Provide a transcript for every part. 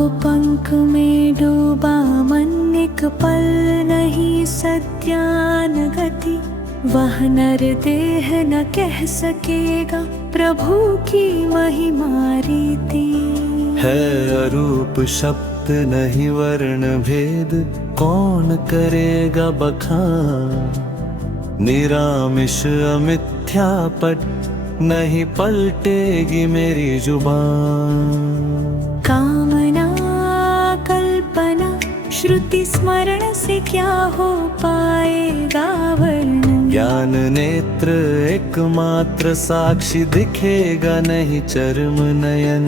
पंख में डूबा मन एक पल नहीं सत्यान गति। वह नर देह न कह सकेगा प्रभु की महिमा रीति। है अरूप शब्द नहीं वर्ण भेद, कौन करेगा बखान। निरामिष अमिथ्या पट नहीं पलटेगी मेरी जुबान। कामना कल्पना श्रुति स्मरण से क्या हो पाएगा वर्णन। ज्ञान नेत्र एकमात्र साक्षी दिखेगा नहीं चर्म नयन।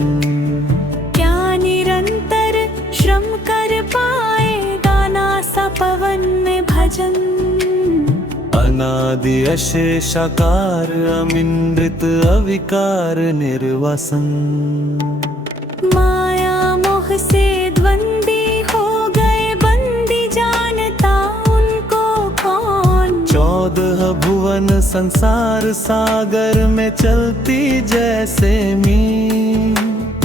क्या निरंतर श्रम कर पाएगा नासा पवन में भजन। अनादि अशेषाकार अमिंद्रित अविकार निर्वासन। माया मोह से द्वंदी हो गए बंदी, जानता उनको कौन। 14 भुवन संसार सागर में चलती जैसे मीन।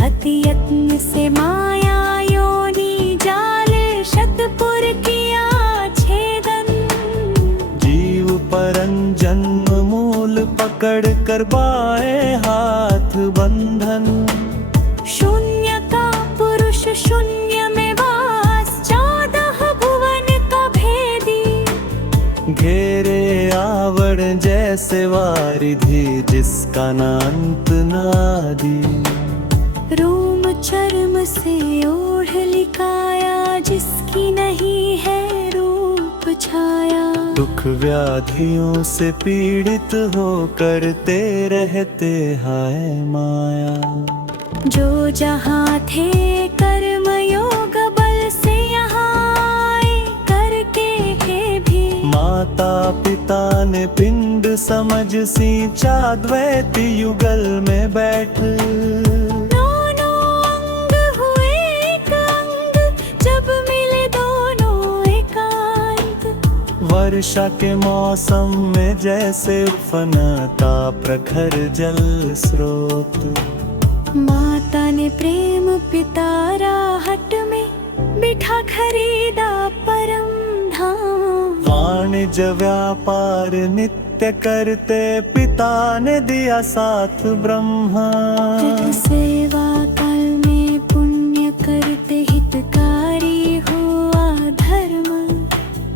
अति यत्न से माया योनि जाल शतपुर किया छेदन। जीव परन जन्म मूल पकड़ कर बाए हाथ बंधन। शून्य का पुरुष शून्य में वास, 14 भुवन का भेदी। घेरे आवड़ जैसे वारिधि जिसका नांत नादी। रोम चर्म से ओढ़ लिकाया, जिसकी नहीं है रूप छाया। दुख व्याधियों से पीड़ित हो करते रहते हाय माया। जो जहाँ थे कर्म योग बल से यहाँ आए करके है भी। माता पिता ने पिंड समझ सींचा द्वैत युगल में बैठ। दोनों अंग हुए एक अंग, जब मिले दोनों एकांत। वर्षा के मौसम में जैसे उफनता प्रखर जल स्रोत। माता ने प्रेम पिता राहट में बिठा खरीदा परम धाम। वाणिज्य व्यापार नित्य करते पिता ने दिया साथ ब्रह्मा। सेवा काल में पुण्य करते हितकारी हुआ धर्म।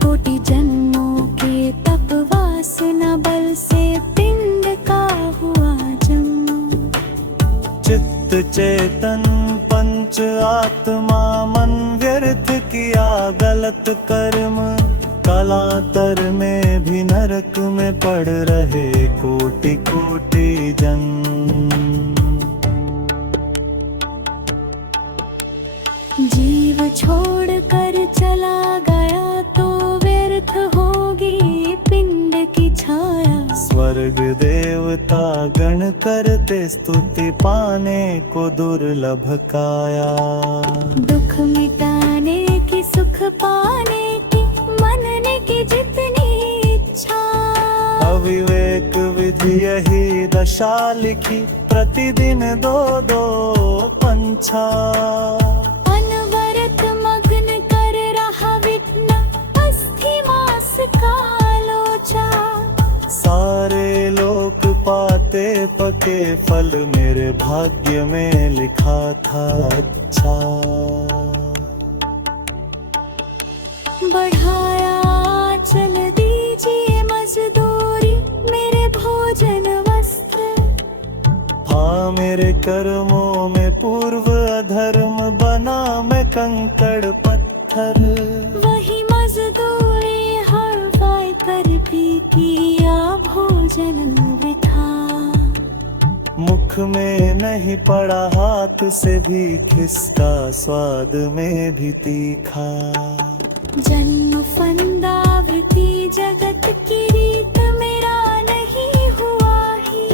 कोटि जन्मों के तप वासना बल से पिंड का हुआ जन्म। चित्त चेतन पंच आत्मा मन व्यर्थ किया गलत कर्म। कालांतर में भी नरक में पड़ रहे कोटि कोटि जन। जीव छोड़ कर चला गया तो व्यर्थ होगी पिंड की छाया। स्वर्ग देवता गण करते स्तुति पाने को दुर्लभ काया। दुख मिटाने की सुख पाने की मनने की जितनी इच्छा। अविवेक विधि यही दशा लिखी प्रतिदिन 2-2 पंछा। अनवरत मग्न कर रहा विघ्न अस्थि मास का लोचा। सारे लोग पाते पके फल मेरे भाग्य में लिखा था अच्छा। बढ़ाया चल दीजिए मजदूरी मेरे भोजन वस्त्र। हाँ मेरे कर्मों में पूर्व अधर्म बना मैं कंकड़ पत्थर। वही मजदूरी हलवाई कर भी किया भोजन वृथा। मुख में नहीं पड़ा हाथ से भी खिसका स्वाद में भी तीखा। जन्म फंदावृति जगत की रीत मेरा नहीं हुआ ही।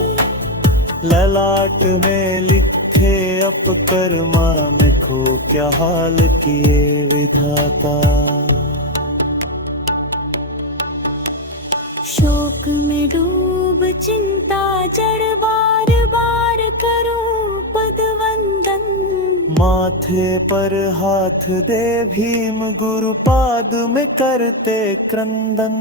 ललाट में लिखे अपकर्मा में खो क्या हाल किए विधाता। शोक में डूब चिंता जड़ बार बार करूं पद वंदन। माथे पर हाथ दे भीम गुरुपाद में करते क्रंदन।